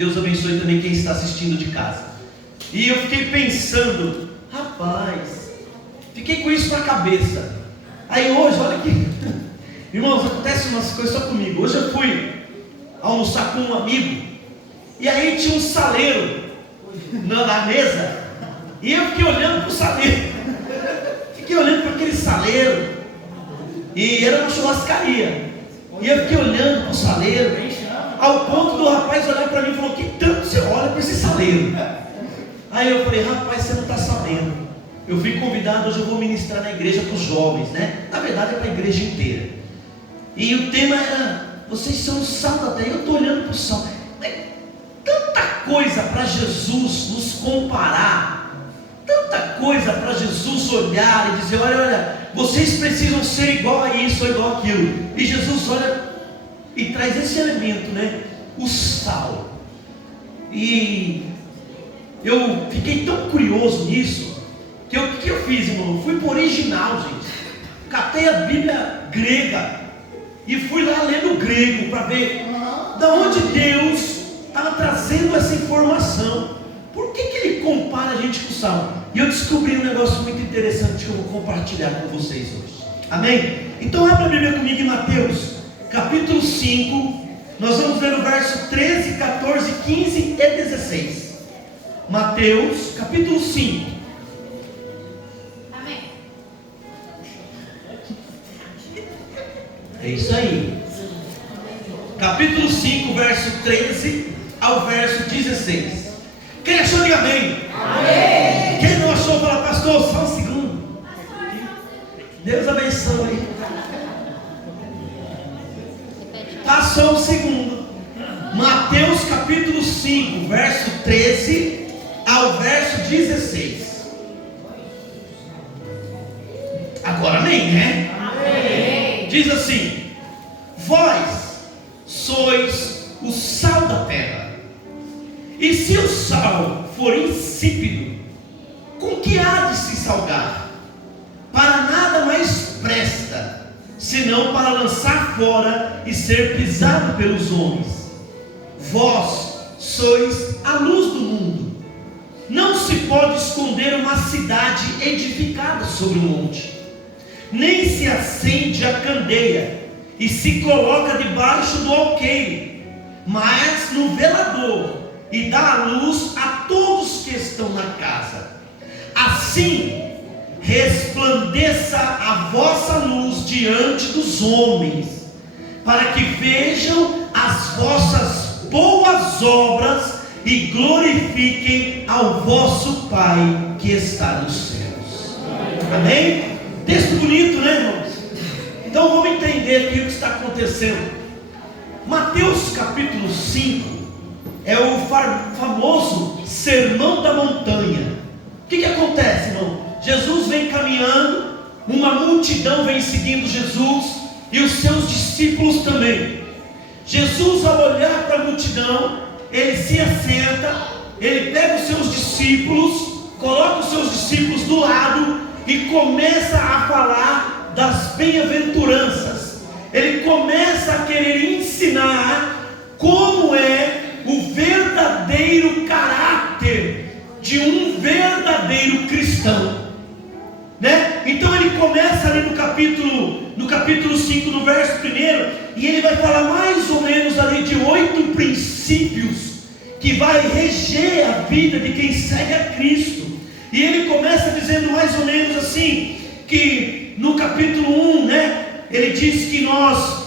Deus abençoe também quem está assistindo de casa. E eu fiquei pensando, rapaz, fiquei com isso na cabeça. Aí hoje, olha aqui, irmãos, acontece umas coisas só comigo. Hoje eu fui almoçar com um amigo, e aí tinha um saleiro na mesa, e eu fiquei olhando para o saleiro, fiquei olhando para aquele saleiro, e era uma churrascaria, e eu fiquei olhando para o saleiro, ao ponto do rapaz olhar para mim e falou: que tanto você olha para esse saleiro? Aí eu falei: rapaz, você não está sabendo, eu fui convidado, hoje eu vou ministrar na igreja para os jovens, né? Na verdade é para a igreja inteira, e o tema era: vocês são o sal da terra. Eu estou olhando para o sal, mas tanta coisa para Jesus nos comparar, tanta coisa para Jesus olhar e dizer: olha, vocês precisam ser igual a isso ou igual aquilo. E Jesus olha e traz esse elemento, né? O sal. E eu fiquei tão curioso nisso, que o que eu fiz, irmão? Eu fui para o original, gente. Catei a Bíblia grega e fui lá ler no grego para ver da onde Deus estava trazendo essa informação. Por que ele compara a gente com o sal? E eu descobri um negócio muito interessante que eu vou compartilhar com vocês hoje. Amém? Então abra a Bíblia comigo em Mateus capítulo 5. Nós vamos ler o verso 13, 14, 15 e 16. Mateus capítulo 5. Amém. É isso aí. Capítulo 5, verso 13 ao verso 16. Quem achou, diga amém. Amém. Quem não achou, fala: pastor, só um segundo. Deus abençoe. Passou um segundo. Mateus capítulo 5, verso 13 ao verso 16. Agora amém, né? Amém. Diz assim: vós sois o sal da terra. E se o sal for insípido, com que há de se salgar? Para nada mais presta, senão para lançar fora e ser pisado pelos homens. Vós sois a luz do mundo. Não se pode esconder uma cidade edificada sobre um monte, nem se acende a candeia e se coloca debaixo do alqueire, mas no velador, e dá a luz a todos que estão na casa. Assim resplandeça a vossa luz diante dos homens, para que vejam as vossas boas obras e glorifiquem ao vosso Pai que está nos céus. Amém? Texto bonito, né, irmãos? Então vamos entender aqui o que está acontecendo. Mateus capítulo 5 é o famoso Sermão da Montanha. O que acontece, irmão? Jesus vem caminhando, uma multidão vem seguindo Jesus, e os seus discípulos também. Jesus, ao olhar para a multidão, ele se assenta, ele pega os seus discípulos, coloca os seus discípulos do lado e começa a falar das bem-aventuranças. Ele começa a querer ensinar como é o verdadeiro caráter de um verdadeiro cristão, né? Então ele começa ali no capítulo 5, no verso 1, e ele vai falar mais ou menos ali de 8 princípios que vai reger a vida de quem segue a Cristo. E ele começa dizendo mais ou menos assim, que no capítulo 1, né, ele diz que nós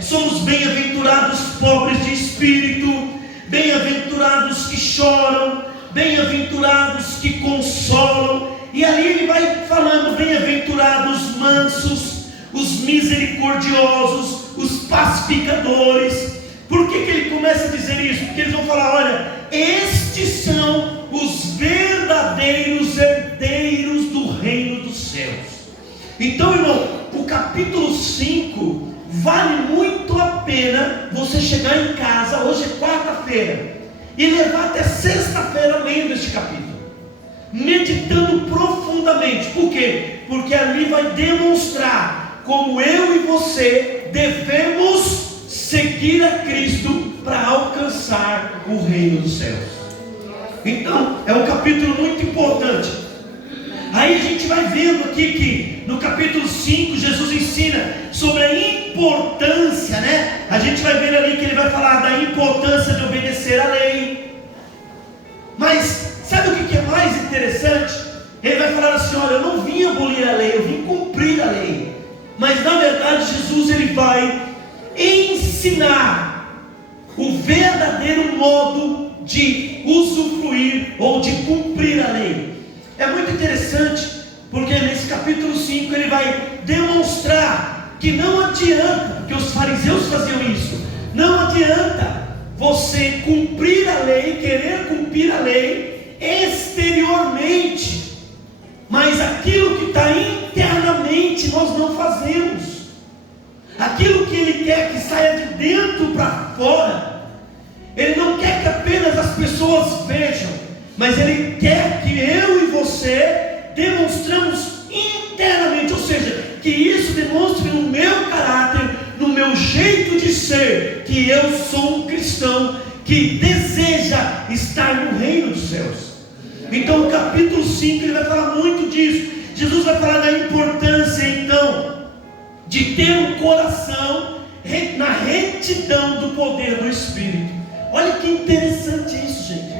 somos bem-aventurados pobres de espírito, bem-aventurados que choram, bem-aventurados que consolam. E ali ele vai falando: bem-aventurados mansos, os misericordiosos, os pacificadores. Por que ele começa a dizer isso? Porque eles vão falar: olha, estes são os verdadeiros herdeiros do reino dos céus. Então, irmão, o capítulo 5 vale muito a pena você chegar em casa, hoje é quarta-feira, e levar até sexta-feira lendo este capítulo, meditando profundamente. Por quê? Porque ali vai demonstrar como eu e você devemos seguir a Cristo para alcançar o reino dos céus. Então, é um capítulo muito importante. Aí a gente vai vendo aqui que no capítulo 5 Jesus ensina sobre a importância, né? A gente vai ver ali que ele vai falar da importância de obedecer à lei. Mas sabe o que é mais interessante? Ele vai falar assim: olha, eu não vim abolir a lei, eu vim cumprir a lei. Mas na verdade Jesus ele vai ensinar o verdadeiro modo de usufruir ou de cumprir a lei. É muito interessante, porque nesse capítulo 5 ele vai demonstrar que não adianta, porque os fariseus faziam isso, não adianta você cumprir a lei, querer cumprir a lei exteriormente, mas aquilo que está internamente nós não fazemos. Aquilo que ele quer que saia de dentro para fora. Ele não quer que apenas as pessoas vejam, mas ele quer que eu e você demonstramos internamente, ou seja, que isso demonstre no meu caráter, no meu jeito de ser, que eu sou um cristão que deseja estar no reino dos céus. Então o capítulo 5 ele vai falar muito disso. Jesus vai falar da importância então de ter um coração na retidão do poder do Espírito. Olha que interessante isso, gente.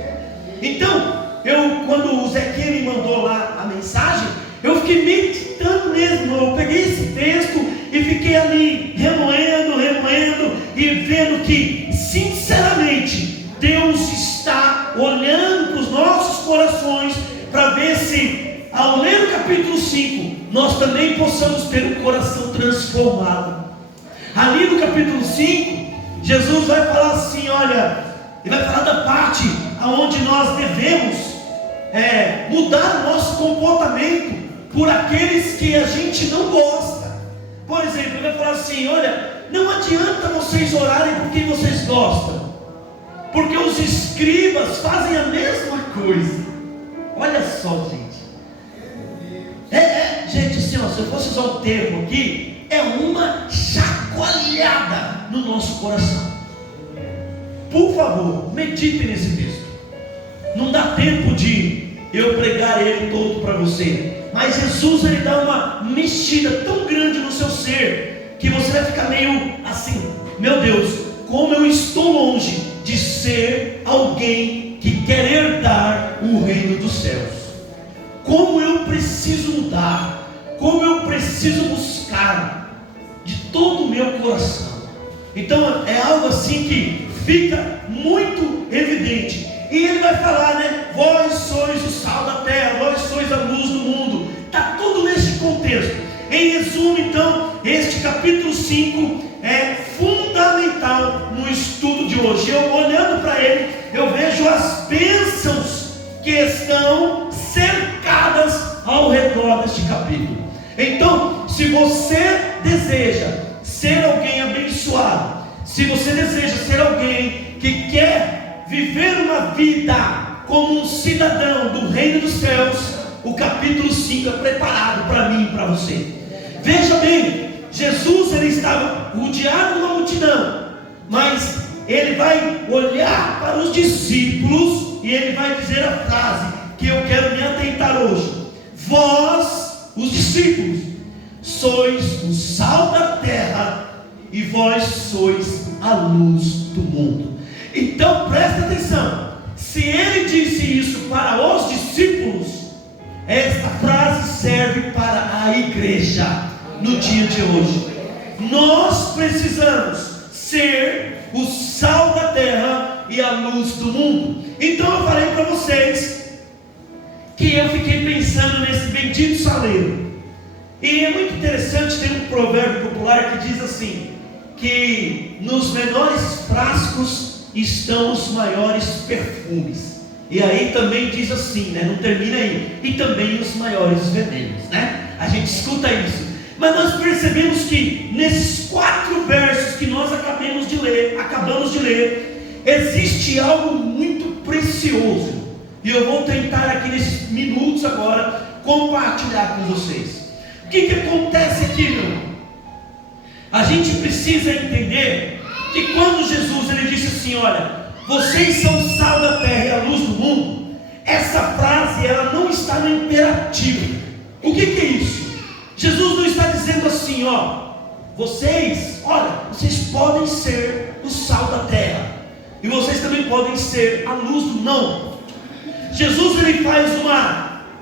Então, quando o Zequinha me mandou lá a mensagem, eu fiquei meditando mesmo. Eu peguei esse texto e fiquei ali remoendo e vendo que, sinceramente, Deus está olhando para os nossos corações para ver se, ao ler o capítulo 5, nós também possamos ter um coração transformado. Ali no capítulo 5, Jesus vai falar assim, olha, ele vai falar da parte aonde nós devemos mudar o nosso comportamento por aqueles que a gente não gosta. Por exemplo, ele vai falar assim, olha, não adianta vocês orarem por quem vocês gostam, porque os escribas fazem a mesma coisa. Olha só, gente. Gente, assim, ó, se eu fosse usar um termo aqui, é uma chacoalhada no nosso coração. Por favor, medite nesse texto. Não dá tempo de eu pregar ele todo para você, mas Jesus ele dá uma mexida tão grande no seu ser, que você vai ficar meio assim, meu Deus, como eu estou longe de ser alguém que quer herdar o reino dos céus. Como eu preciso mudar, como eu preciso buscar de todo o meu coração. Então é algo assim que fica muito evidente. E ele vai falar, né? Vós sois o sal da terra, vós sois a luz do mundo. Está tudo nesse contexto. Em resumo, então, este capítulo 5 é fundamental no estudo de hoje. Eu olhando para ele, eu vejo as bênçãos que estão cercadas ao redor deste capítulo. Então, se você deseja ser alguém abençoado, se você deseja ser alguém que quer viver uma vida como um cidadão do reino dos céus, o capítulo 5 é preparado para mim e para você. Veja bem, Jesus ele estava rodeado de uma multidão, mas ele vai olhar para os discípulos e ele vai dizer a frase que eu quero me atentar hoje: vós, os discípulos, sois o sal da terra e vós sois a luz do mundo. Então presta atenção, se ele disse isso para os discípulos, esta frase serve para a igreja no dia de hoje. Nós precisamos ser o sal da terra e a luz do mundo. Então eu falei para vocês que eu fiquei pensando nesse bendito saleiro. E é muito interessante, tem um provérbio popular que diz assim, que nos menores frascos estão os maiores perfumes. E aí também diz assim, né? Não termina aí. E também os maiores venenos, né? A gente escuta isso. Mas nós percebemos que nesses 4 versos que nós acabamos de ler, existe algo muito precioso. E eu vou tentar aqui nesses minutos agora compartilhar com vocês. O que acontece aqui, meu irmão? A gente precisa entender que quando Jesus ele disse assim, olha, vocês são o sal da terra e a luz do mundo, essa frase ela não está no imperativo. O que é isso? Jesus não está dizendo assim, vocês podem ser o sal da terra, e vocês também podem ser a luz do mundo. Jesus ele faz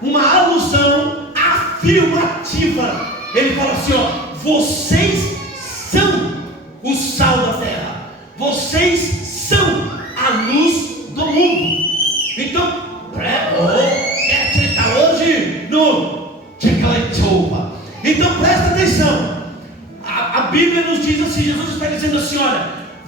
uma alusão afirmativa. Ele fala assim, vocês são o sal da terra, vocês são a luz do mundo. Então, está hoje no Tchekaleitova. Então presta atenção. A Bíblia nos diz assim, Jesus está dizendo assim,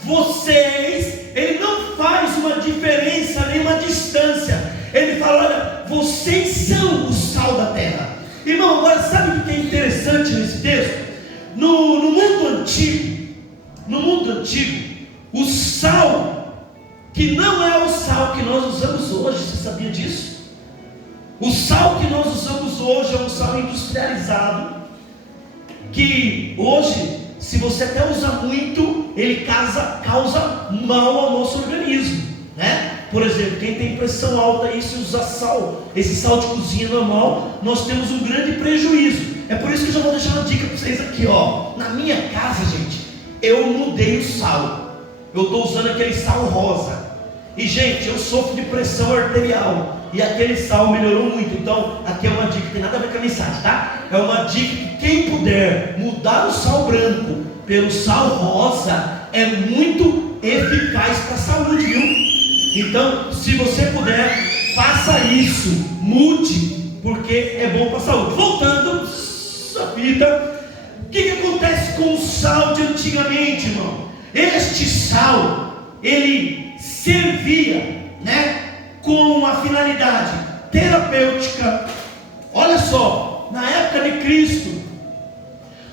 vocês, ele não faz uma diferença, nem uma distância. Ele fala, vocês são o sal da terra. Irmão, agora sabe o que é interessante nesse texto? No mundo antigo, o sal, que não é o sal que nós usamos hoje, você sabia disso? O sal que nós usamos hoje é um sal industrializado, que hoje, se você até usa muito, ele causa mal ao nosso organismo, né? Por exemplo, quem tem pressão alta e se usa sal, esse sal de cozinha normal, nós temos um grande prejuízo. É por isso que eu já vou deixar uma dica para vocês aqui, na minha casa, gente, eu mudei o sal. Eu estou usando aquele sal rosa. E gente, eu sofro de pressão arterial, e aquele sal melhorou muito. Então, aqui é uma dica, tem nada a ver com a mensagem, tá? É uma dica que quem puder mudar o sal branco pelo sal rosa, é muito eficaz para a saúde, viu? Então, se você puder, faça isso, mude, porque é bom para a saúde. Voltando a vida, o que acontece com o sal de antigamente, irmão? Este sal, ele servia, com uma finalidade terapêutica. Olha só, na época de Cristo,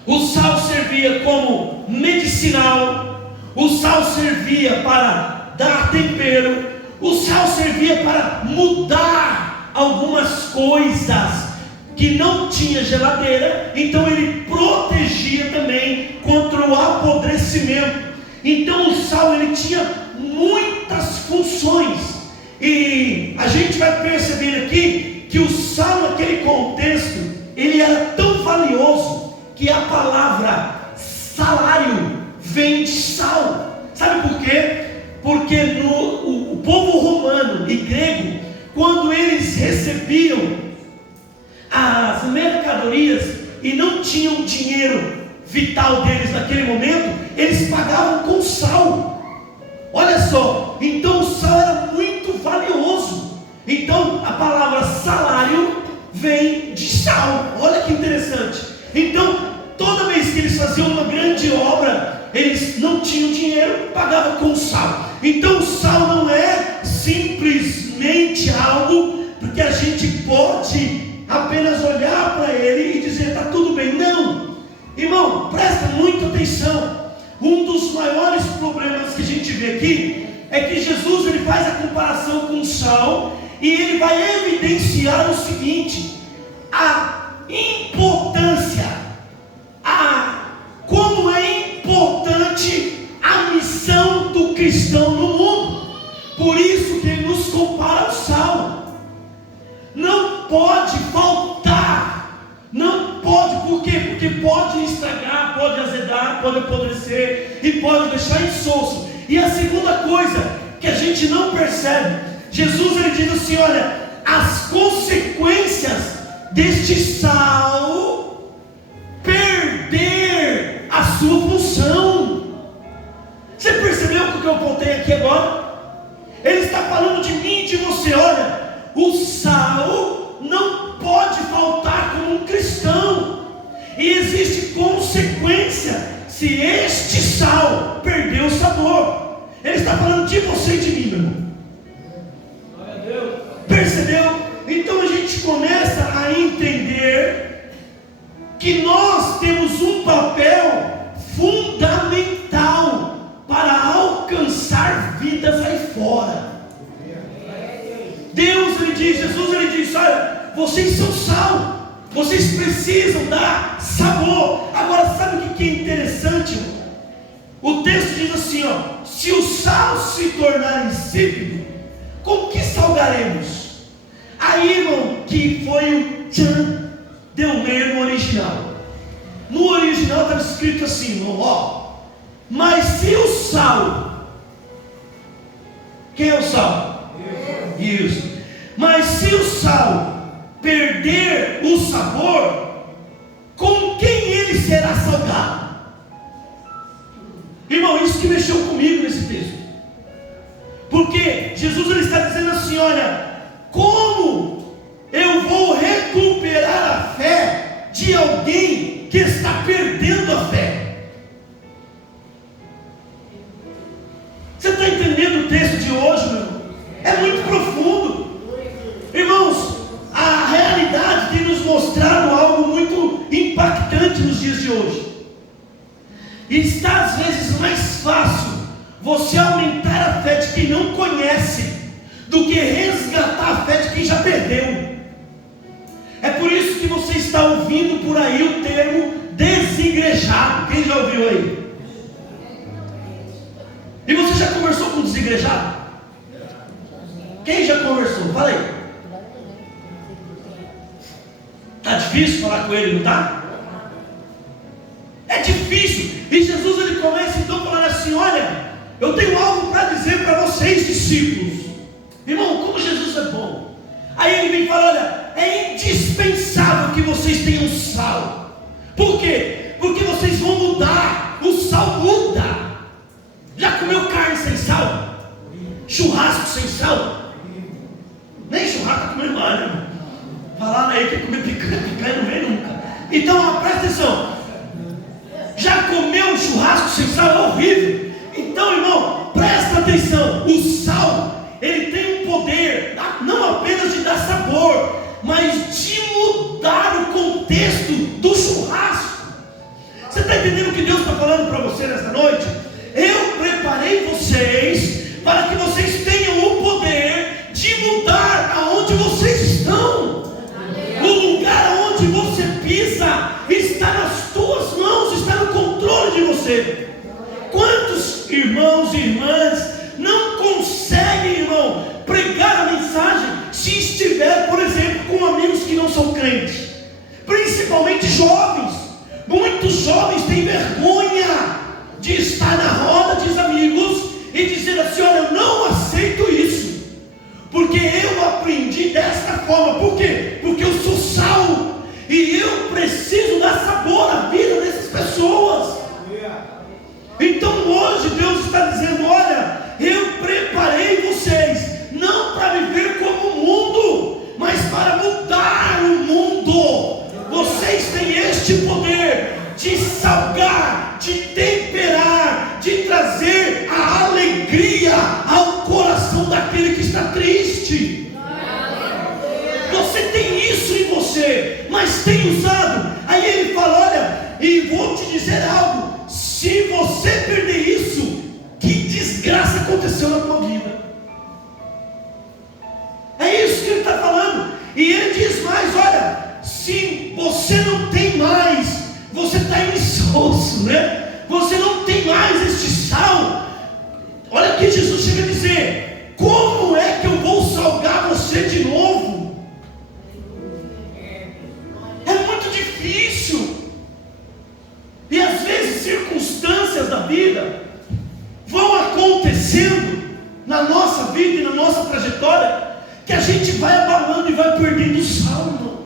o sal servia como medicinal, o sal servia para dar tempero, o sal servia para mudar algumas coisas que não tinha geladeira, então ele protegia também contra o apodrecimento. Então o sal ele tinha muitas funções, e a gente vai perceber aqui que o sal naquele contexto ele era tão valioso que a palavra salário vem de sal. Sabe por quê? Porque o povo romano e grego, quando eles recebiam as mercadorias e não tinham dinheiro vital deles naquele momento, eles pagavam com sal. Olha só, então o sal era muito valioso. Então a palavra salário vem de sal. Olha que interessante. Então toda vez que eles faziam uma grande obra, eles não tinham dinheiro, pagavam com sal. Então o sal não é simplesmente algo porque a gente pode apenas olhar para ele e dizer está tudo bem. Não, irmão, presta muita atenção. Um dos maiores problemas que a gente vê aqui é que Jesus ele faz a comparação com o sal, e ele vai evidenciar o seguinte: a importância, como é importante a missão do cristão no mundo. Por isso que ele nos compara ao sal. Não pode faltar, não pode. Por quê? Porque pode estragar, pode azedar, pode apodrecer e pode deixar insosso. E a segunda coisa que a gente não percebe, Jesus ele diz assim: olha, as consequências deste sal perder a sua função. Você percebeu o que eu apontei aqui agora? Ele está falando de mim e de você. Olha, o sal não pode faltar como um cristão, e existe consequência se este sal perder o sabor. Ele está falando de você e de mim, meu irmão. Percebeu? Então a gente começa a entender que nós temos um papel fundamental para alcançar vidas aí fora. Deus ele diz, Jesus ele diz: olha, vocês são sal, vocês precisam dar sabor. Agora sabe o que é interessante, irmão? O texto diz assim, ó: se o sal se tornar insípido, com que salgaremos? Aí, irmão, que foi o tchan, deu meio no original. No original estava escrito assim, irmão, ó: mas se o sal, quem é o sal? Isso. Mas se o sal perder o sabor, com quem ele será salgado? Irmão, isso que mexeu comigo nesse texto. Porque Jesus ele está dizendo assim: olha, como eu vou recuperar a fé de alguém que está perdendo a fé? Você está entendendo o texto de hoje, meu irmão? É muito profundo. Irmãos, a realidade tem nos mostrado algo muito impactante nos dias de hoje. E está às vezes mais fácil você aumentar a fé de quem não conhece do que resgatar a fé de quem já perdeu. É por isso que você está ouvindo por aí o termo desigrejado. Quem já ouviu aí? E você já conversou com um desigrejado? Quem já conversou? Fala aí. Está difícil falar com ele, não está? É difícil. E Jesus ele começa então falando assim: olha, eu tenho algo para dizer para vocês, discípulos. Irmão, como Jesus é bom. Aí ele vem e fala: olha, é indispensável que vocês tenham sal. Por quê? Porque vocês vão mudar. O sal muda. Já comeu carne sem sal? Churrasco sem sal? Nem churrasco está comendo mais, né? Falaram aí que comer picanha não vem nunca. Então, presta atenção. Já comeu um churrasco sem sal? É horrível. Então, irmão, presta atenção. O sal, ele tem um poder, não apenas de dar sabor, mas de mudar o contexto do churrasco. Você está entendendo o que Deus está falando para você nesta noite? Eu preparei vocês para que vocês tenham o poder de mudar aonde vocês estão. O lugar onde você pisa está nas tuas mãos, está no controle de você. Quantos irmãos e irmãs não conseguem, irmão, pregar a mensagem se estiver, por exemplo, com amigos que não são crentes? Principalmente jovens. Muitos jovens têm vergonha de estar na roda de amigos e dizer assim: olha, eu não aceito isso, porque eu aprendi desta forma. Por quê? Porque eu sou sal e eu preciso dar sabor à vida dessas pessoas. Então hoje Deus está dizendo: olha, eu preparei vocês não para viver como o mundo, mas para mudar o mundo. Vocês têm este poder de salgar, de temperar, de trazer a alegria ao coração daquele que está triste. Você tem isso em você, mas tem usado. Aí ele fala: olha, e vou te dizer algo: se você perder isso, que desgraça aconteceu na tua vida. É isso que ele está falando. E ele diz mais: olha, se você não tem mais, você está insosso, né? Você não tem mais este sal. Olha que Jesus chega a dizer: como é que eu vou salgar você de novo? É muito difícil. E às vezes circunstâncias da vida vão acontecendo na nossa vida e na nossa trajetória, que a gente vai abalando e vai perdendo o sal, irmão.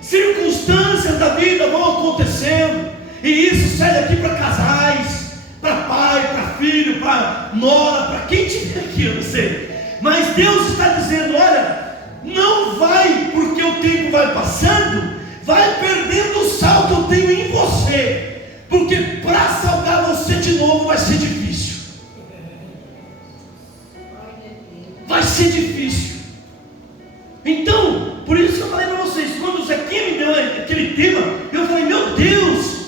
Circunstâncias da vida vão acontecendo, e isso serve aqui para casais, para pai, para filho, para nora, para quem tiver aqui, eu não sei. Mas Deus está dizendo: olha, não vai, porque o tempo vai passando, vai perdendo o sal que eu tenho em você, porque para salgar você de novo vai ser difícil. Vai ser difícil. Então, por isso que eu falei para vocês, quando o Zequinha me deu aquele tema, eu falei: meu Deus,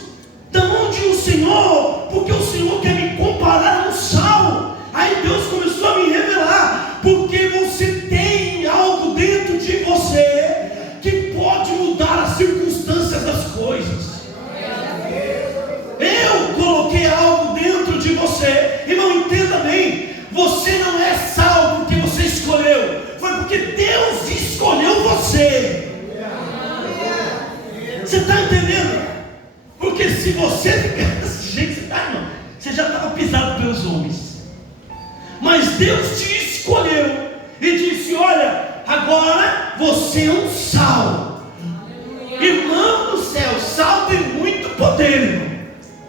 da onde o Senhor? Porque o Senhor quer me comparar a um sal. Aí Deus começou a me revelar: porque você tem algo dentro de você que pode mudar as circunstâncias das coisas. Eu coloquei Deus te escolheu e disse: olha, agora você é um sal. Irmão do céu, sal tem muito poder, irmão.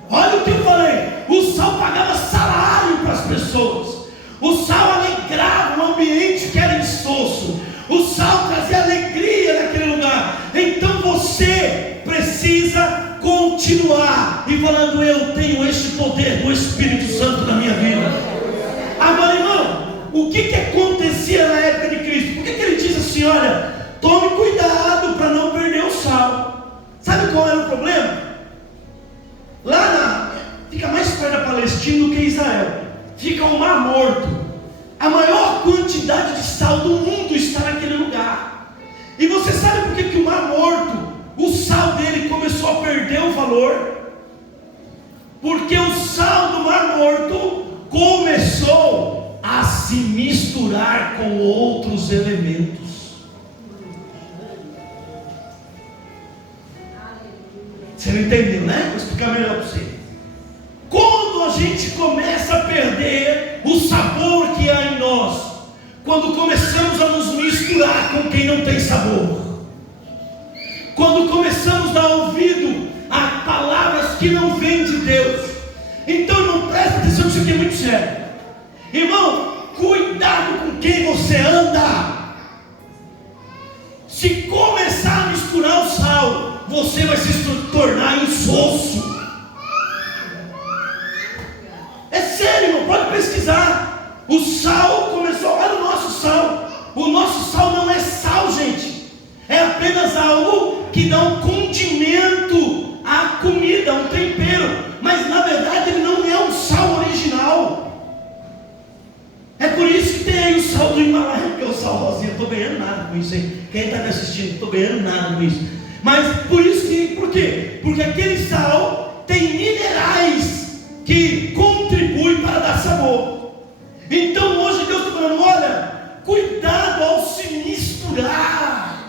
Olha o que eu falei: o sal pagava salário para as pessoas, o sal alegrava um ambiente que era insosso, o sal trazia alegria naquele lugar. Então você precisa continuar e falando: eu tenho este poder do Espírito Santo na minha vida. Agora, irmão, o que acontecia na época de Cristo? Por que ele diz assim: olha, tome cuidado para não perder o sal? Sabe qual era o problema? Fica mais perto da Palestina do que Israel, fica o Mar Morto. A maior quantidade de sal do mundo está naquele lugar. E você sabe por que o Mar Morto, o sal dele começou a perder o valor? Porque o sal do Mar Morto começou a se misturar com outros elementos. Você não entendeu, né? Vou explicar melhor para você. Quando a gente começa a perder o sabor que há em nós, quando começamos a nos misturar com quem não tem sabor, quando começamos a dar ouvido a palavras que não vêm de Deus. Então, irmão, presta atenção, isso aqui é muito sério. Irmão, cuidado com quem você anda. Se começar a misturar o sal, você vai se tornar insosso. É sério, irmão, pode pesquisar. O sal começou, olha o nosso sal. O nosso sal não é sal, gente. É apenas algo que dá um condimento à comida, um tempero. Mas na verdade ele não é um sal original. É por isso que tem aí o sal do Himalaia, porque o sal rosinha, estou ganhando nada com isso aí. Quem está me assistindo, não estou ganhando nada com isso. Mas por isso que, por quê? Porque aquele sal tem minerais que contribui para dar sabor. Então hoje Deus está falando: olha, cuidado ao se misturar,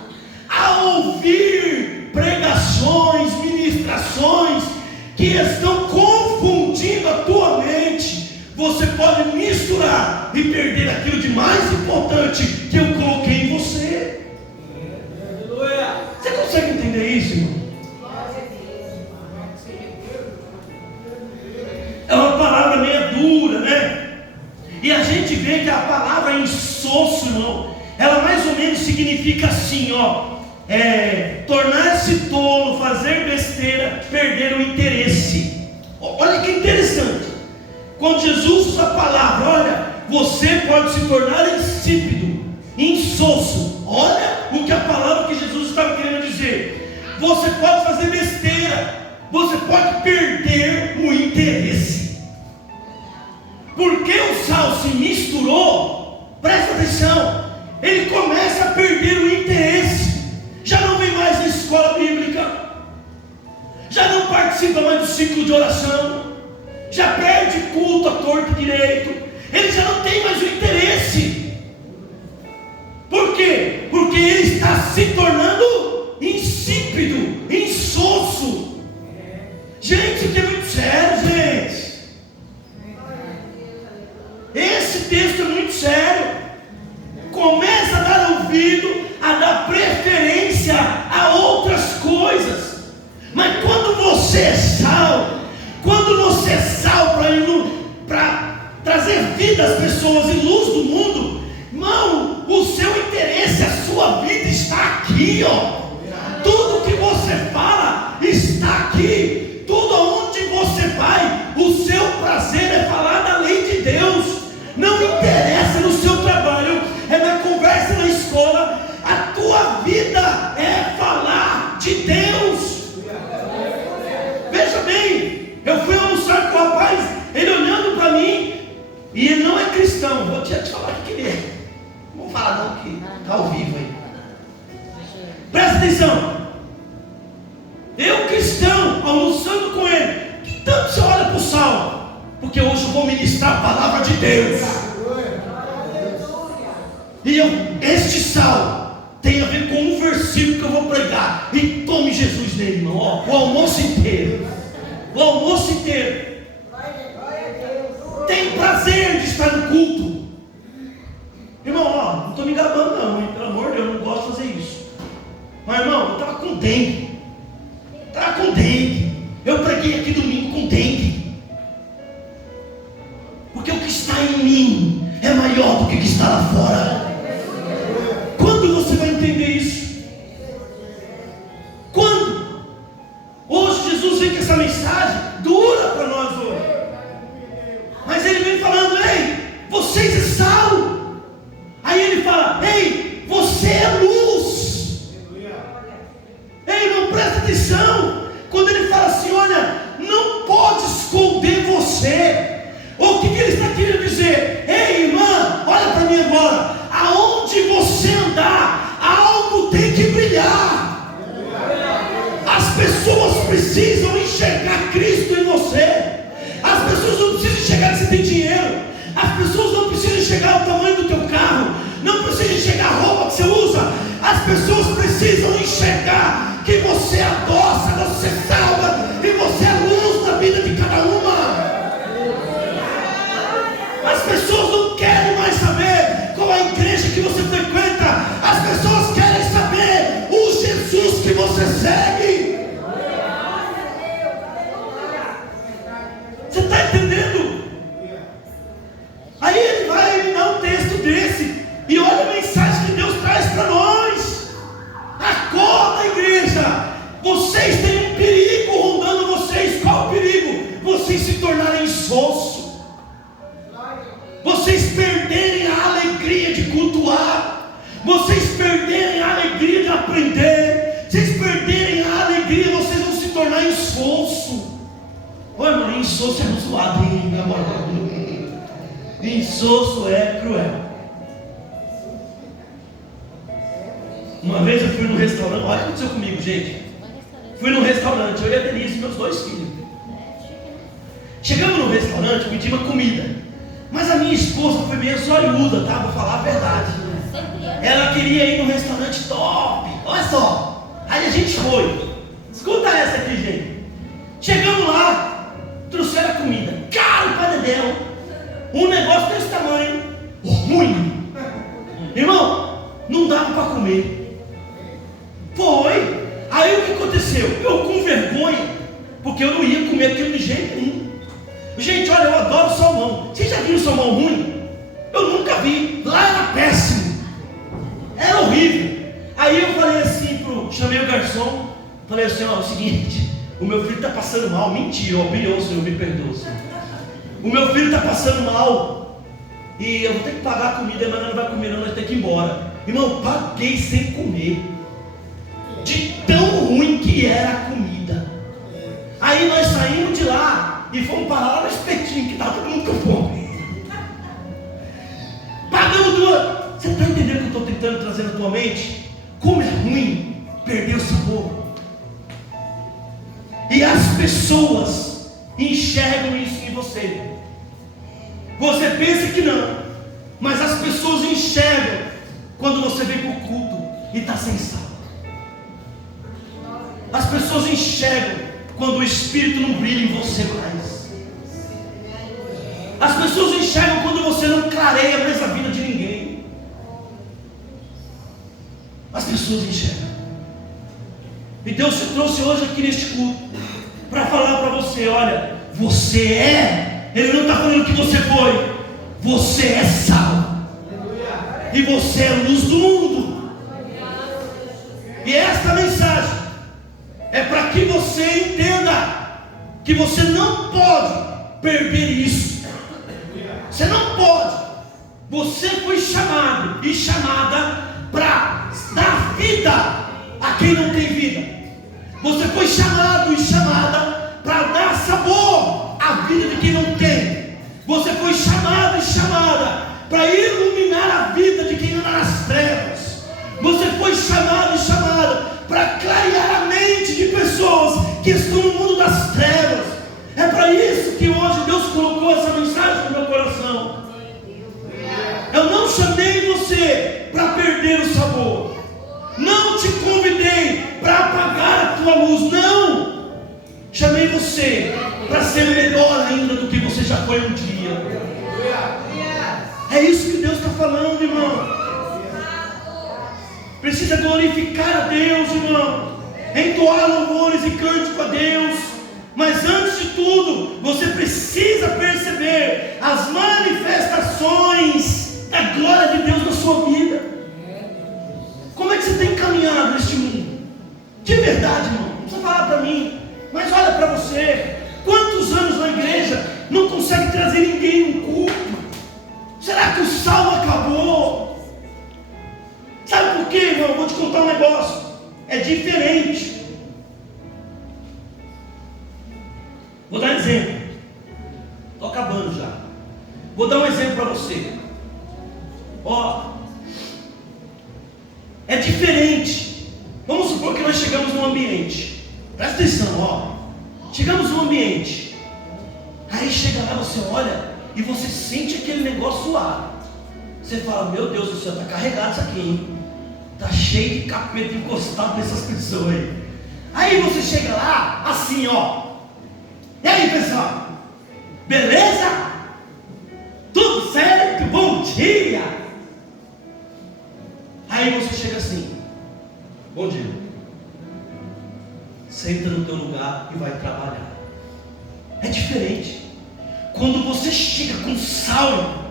ao ouvir pregações, ministrações que estão confundindo a tua mente. Você pode misturar e perder aquilo de mais importante que eu coloquei em você. Você consegue entender isso, irmão? É uma palavra meio dura, né? E a gente vê que a palavra insosso, irmão, ela mais ou menos significa assim, ó: tornar-se tolo, fazer besteira, perder o interesse. Olha que interessante. Quando Jesus usa a palavra, olha, você pode se tornar insípido, insosso. Olha o que a palavra que Jesus estava querendo dizer. Você pode fazer besteira, você pode perder o interesse. Porque o sal se misturou, presta atenção, ele começa a perder o interesse. Já não vem mais na escola bíblica, já não participa mais do ciclo de oração, já perde culto à torta e direito, ele já não tem mais o interesse. Por quê? Porque ele está se tornando insípido, insosso. Gente, isso aqui é muito sério, gente. Esse texto é muito sério. Começa a dar ouvido, a dar preferência a outras coisas. Mas quando você é sal, para trazer vida às pessoas e luz do mundo, irmão, o seu interesse, a sua vida está aqui, ó. Tudo que você fala está aqui. Tudo aonde você vai, o seu prazer é falar da lei de Deus. Não interessa no seu trabalho, é na conversa na escola, a tua vida é falar de Deus. Veja bem, eu fui almoçar com o rapaz, ele olhando para mim, e ele não é cristão. Vou te falar que ele é. Não vou falar não, que está ao vivo aí. Presta atenção. Eu cristão, almoçando com ele, que tanto você olha para o sal? Porque hoje eu vou ministrar a palavra de Deus. E este sal tem a ver com um versículo que eu vou pregar. E tome Jesus nele, irmão. Ó, o almoço inteiro. O almoço inteiro. Tem prazer de estar no culto. gabando não, hein? Pelo amor de Deus, eu não gosto de fazer isso. Mas irmão, eu estava com dengue. Eu preguei aqui domingo com dengue. Porque o que está em mim é maior do que o que está lá fora. Quando você vai entender isso? Quando? Hoje Jesus vem com essa mensagem dura para nós hoje. Mas ele vem falando: ei, vocês é sal. Aí ele fala: ei, você é luz. Ei, irmão, presta atenção. Quando ele fala assim: olha, não pode esconder você. O que ele está querendo dizer? Ei, irmã, olha para mim agora. Aonde você andar, algo tem que brilhar. As pessoas precisam enxergar Cristo em você. As pessoas não precisam enxergar que você tem dinheiro. As pessoas não precisam enxergar o tamanho do teu carro. Não precisam enxergar a roupa que você usa. As pessoas precisam enxergar que você é adoça, você salva e você é luz na vida de cada uma. As pessoas não querem mais saber qual é a igreja que você frequenta. As pessoas querem saber o Jesus que você segue. Você está entendendo? Aí ele vai me dar um texto desse. E olha a mensagem que Deus traz para nós. Acorda, igreja. Vocês têm um perigo rondando vocês. Qual o perigo? Vocês se tornarem insosso. Vocês perderem a alegria de cultuar. Vocês perderem a alegria de aprender. Vocês perderem a alegria, vocês vão se tornar insosso. Oi, mano, insosso é zoado, hein, na moral. Insosso é cruel. Uma vez eu fui num restaurante. Olha o que aconteceu comigo, gente. Fui num restaurante, eu e a Denise e meus 2 filhos. Chegamos no restaurante, pedimos uma comida. Mas a minha esposa foi meio zoiuda, tá? Vou falar a verdade. Ela queria ir num restaurante top. Olha só. Aí a gente foi. Escuta essa aqui, gente. Chegamos lá, trouxeram a comida. Caro para dedéu. Um negócio desse tamanho. Ruim. Irmão, não dava para comer. Foi. Aí o que aconteceu? Eu com vergonha, porque eu não ia comer aquilo de jeito nenhum. Gente, olha, eu adoro salmão. Vocês já viram salmão ruim? Eu nunca vi. Lá era péssimo. Era horrível. Aí eu falei assim chamei o garçom. Falei assim: ó, é o seguinte, o meu filho está passando mal. Mentira, ó, brilhou, Senhor, me perdoa, Senhor. O meu filho está passando mal. E eu vou ter que pagar a comida, mas não vai comer não, nós temos que ir embora. Irmão, eu paguei sem comer. De tão ruim que era a comida. Aí nós saímos de lá e fomos parar lá no espetinho, que estava todo mundo com fome. Pagamos 2. Você está entendendo o que eu estou tentando trazer na tua mente? Como é ruim perder o sabor. E as pessoas enxergam isso em você. Você pensa que não, mas as pessoas enxergam quando você vem para o culto e está sem sal. As pessoas enxergam quando o Espírito não brilha em você mais. As pessoas enxergam quando você não clareia mais a vida de ninguém. As pessoas enxergam. E Deus te trouxe hoje aqui neste culto para falar para você: olha, você é. Ele não está falando que você foi. Você é sal. E você é luz do mundo. E esta mensagem é para que você entenda que você não pode perder isso. Você não pode. Você foi chamado e chamada para dar vida a quem não tem vida. Você foi chamado e chamada para dar sabor à vida de quem não tem. Você foi chamado e chamada para iluminar a vida de quem anda nas trevas. Você foi chamado e chamada para clarear a mente de pessoas que estão no mundo das trevas. É para isso que hoje Deus colocou essa mensagem no meu coração. Eu não chamei você para perder o sabor. Não te convidei para apagar a tua luz. Não. Chamei você para ser melhor ainda do que você já foi um dia. É isso que Deus está falando, irmão. precisa glorificar a Deus, irmão, entoar louvores e cântico a Deus. Mas antes de tudo, você precisa perceber as manifestações da glória de Deus na sua vida. Como é que você tem caminhado neste mundo? De verdade, irmão, não precisa falar para mim, mas olha para você. Quantos anos na igreja não consegue trazer ninguém no culto? Será que o salmo acabou? Sabe por quê, irmão? Vou te contar um negócio. É diferente. Vou dar um exemplo. Estou acabando já. Vou dar um exemplo para você. Ó, é diferente. Vamos supor que nós chegamos num ambiente. Presta atenção, ó. Chegamos num ambiente. Aí chega lá, você olha e você sente aquele negócio suado. Você fala, meu Deus do céu, está carregado isso aqui, hein? Está cheio de capeta encostado nessas pessoas aí. Aí você chega lá, assim, ó. E aí, pessoal? Beleza? Tudo certo? Bom dia! Aí você chega assim. Bom dia. Senta no teu lugar e vai trabalhar. É diferente. Quando você chega com sal,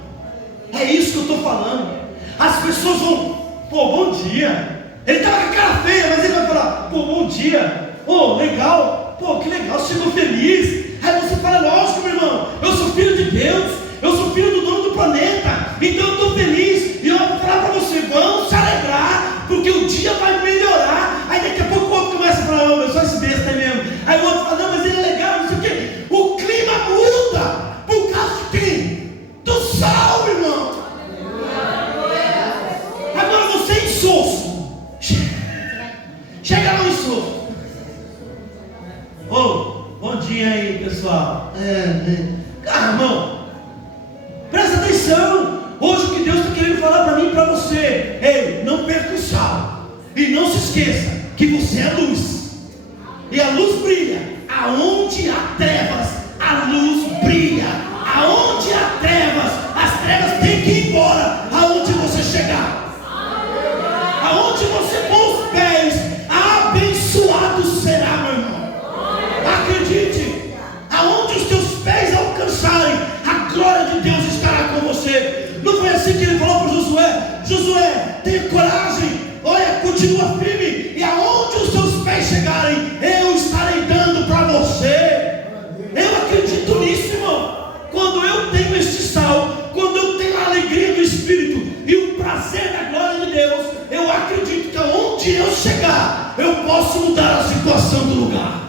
é isso que eu estou falando. As pessoas vão, pô, bom dia. Ele estava com a cara feia, mas ele vai falar, pô, bom dia. Pô, legal. Pô, que legal, você chegou feliz. Aí você fala, lógico, meu irmão, eu sou filho de Deus, eu sou filho do dono do planeta, então eu estou feliz. E eu vou falar para você, vamos se alegrar, porque o dia vai melhorar. Aí daqui a pouco o outro começa a falar, oh, eu sou esse besta aí mesmo. Aí o outro fala, não, mas ele é legal, não sei o quê. O clima muda por causa de quem? Do sal, irmão. Agora você é insosso. Chega no insosso. Ô, bom dia aí, pessoal. Irmão, presta atenção. Hoje o que Deus está querendo falar para mim e para você. Ei, não perca o sal. E não se esqueça que você é luz. E a luz brilha. Aonde há trevas, a luz brilha. Aonde há trevas, as trevas têm que ir embora. Aonde você chegar, aonde você pôr os pés, abençoado será, meu irmão. Acredite, aonde os teus pés alcançarem, a glória de Deus estará com você. Não foi assim que ele falou para Josué? Josué, tenha coragem, olha, continua firme, e aonde os seus pés chegarem, eu estarei dando para você. Eu acredito nisso, irmão. Quando eu tenho este sal, quando eu tenho a alegria do Espírito e o prazer da glória de Deus, eu acredito que aonde eu chegar, eu posso mudar a situação do lugar.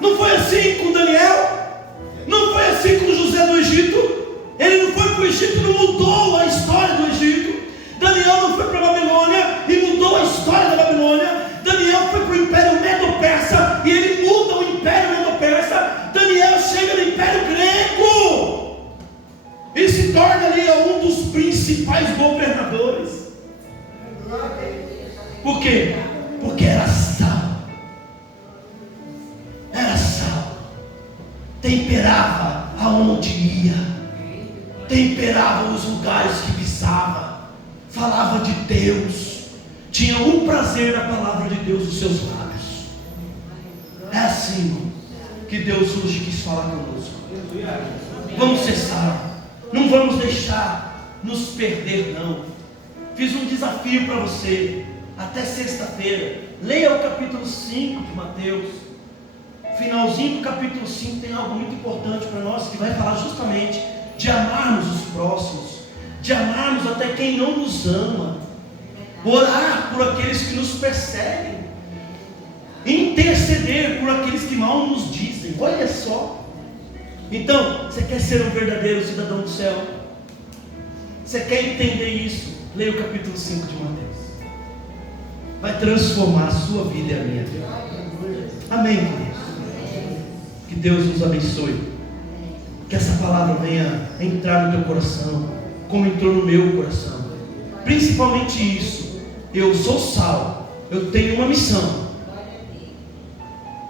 Não foi assim com Daniel? Não foi assim com José do Egito? Ele não foi para o Egito e não mudou a história do Egito. Daniel não foi para a Babilônia e mudou a história da Babilônia. Daniel foi para o Império Medo-Persa e ele muda o Império Medo-Persa. Daniel chega no Império Grego e se torna ali um dos principais governadores. Por quê? Porque era sal. Era sal. Temperava aonde ia. Temperava os lugares que pisava. Falava de Deus. Tinha o prazer da palavra de Deus nos seus lábios. É assim que Deus hoje quis falar conosco. Vamos cessar. Não vamos deixar nos perder, não. Fiz um desafio para você. Até sexta-feira, leia o capítulo 5 de Mateus. Finalzinho do capítulo 5 tem algo muito importante para nós, que vai falar justamente de amarmos os próximos, de amarmos até quem não nos ama, orar por aqueles que nos perseguem, interceder por aqueles que mal nos dizem. Olha só. Então, você quer ser um verdadeiro cidadão do céu? Você quer entender isso? Leia o capítulo 5 de Mateus. Vai transformar a sua vida e a minha vida. Amém, queridos? Que Deus nos abençoe. Que essa palavra venha entrar no teu coração, como entrou no meu coração. Principalmente isso. Eu sou sal. Eu tenho uma missão.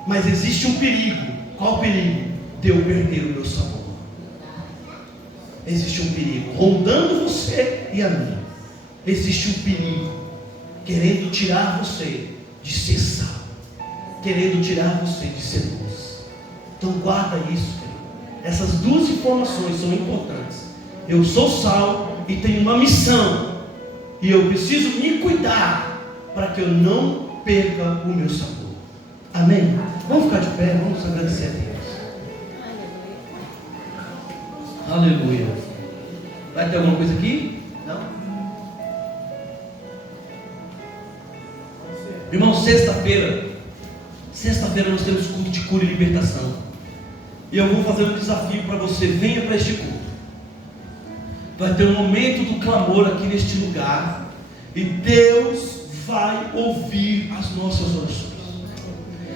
Mas existe um perigo. Qual o perigo? De eu perder o meu sabor. Existe um perigo rondando você e a mim. existe um perigo querendo tirar você de ser sal, querendo tirar você de ser luz. Então guarda isso, querido. Essas duas informações são importantes. Eu sou sal e tenho uma missão, e eu preciso me cuidar para que eu não perca o meu sabor. Amém? Vamos ficar de pé, vamos agradecer a Deus. Aleluia. Vai ter alguma coisa aqui? Não? Irmão, sexta-feira nós temos culto de cura e libertação. E eu vou fazer um desafio para você. Venha para este culto. Vai ter um momento do clamor aqui neste lugar, e Deus vai ouvir as nossas orações.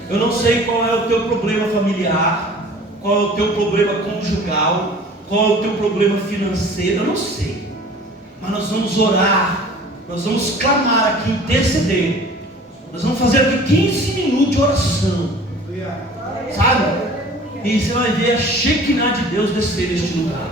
Eu não sei qual é o teu problema familiar, qual é o teu problema conjugal, qual é o teu problema financeiro, eu não sei. Mas nós vamos orar, nós vamos clamar aqui, interceder. Nós vamos fazer aqui 15 minutos de oração, sabe? E você vai ver a Shekinah de Deus descer neste lugar.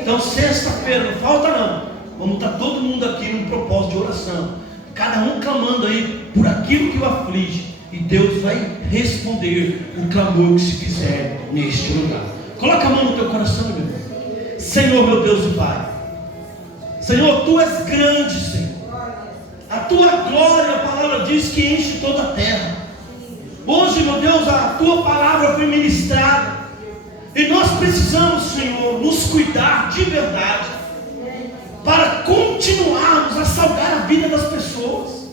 Então sexta-feira, não falta não. Vamos estar todo mundo aqui num propósito de oração, cada um clamando aí por aquilo que o aflige, e Deus vai responder o clamor que se fizer neste lugar. Coloca a mão no teu coração, meu irmão. Senhor, meu Deus e Pai, Senhor, Tu és grande, Senhor. A Tua glória, a palavra diz que enche toda a terra. Hoje, meu Deus, a Tua palavra foi ministrada, e nós precisamos, Senhor, nos cuidar de verdade, para continuarmos a salvar a vida das pessoas,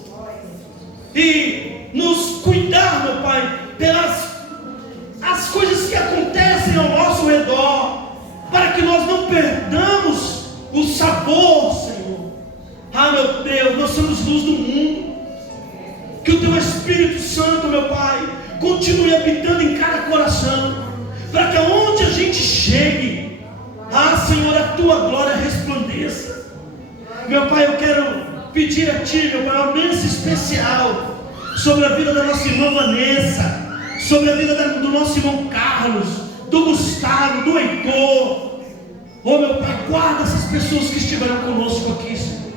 e nos cuidar, meu Pai, pelas as coisas que acontecem ao nosso redor, para que nós não perdamos o sabor, Senhor. Ah, meu Deus, nós somos luz do mundo. Que o Teu Espírito Santo, meu Pai, continue habitando em cada coração, para que aonde a gente chegue, ah, Senhor, a Tua glória resplandeça. Meu Pai, eu quero pedir a Ti, meu Pai, uma bênção especial sobre a vida da nossa irmã Vanessa, sobre a vida do nosso irmão Carlos, do Gustavo, do Heitor. Oh, meu Pai, guarda essas pessoas que estiveram conosco aqui, Senhor,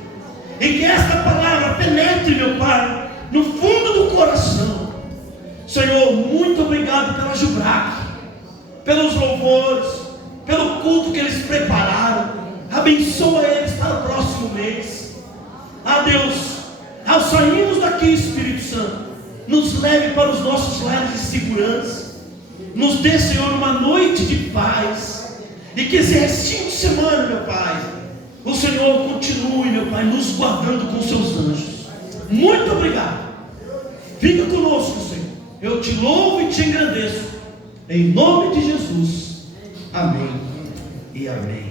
e que esta palavra penetre, meu Pai, no fundo do coração. Senhor, muito obrigado pela Jubrac, pelos louvores, pelo culto que eles prepararam. Abençoa eles para o próximo mês. Ah, Deus, ao sairmos daqui, Espírito Santo, nos leve para os nossos lares de segurança. Nos dê, Senhor, uma noite de paz, e que esse restinho de semana, meu Pai, o Senhor continue, meu Pai, nos guardando com seus anjos. Muito obrigado. Fica conosco, Senhor. Eu te louvo e te engrandeço, em nome de Jesus. Amém e amém.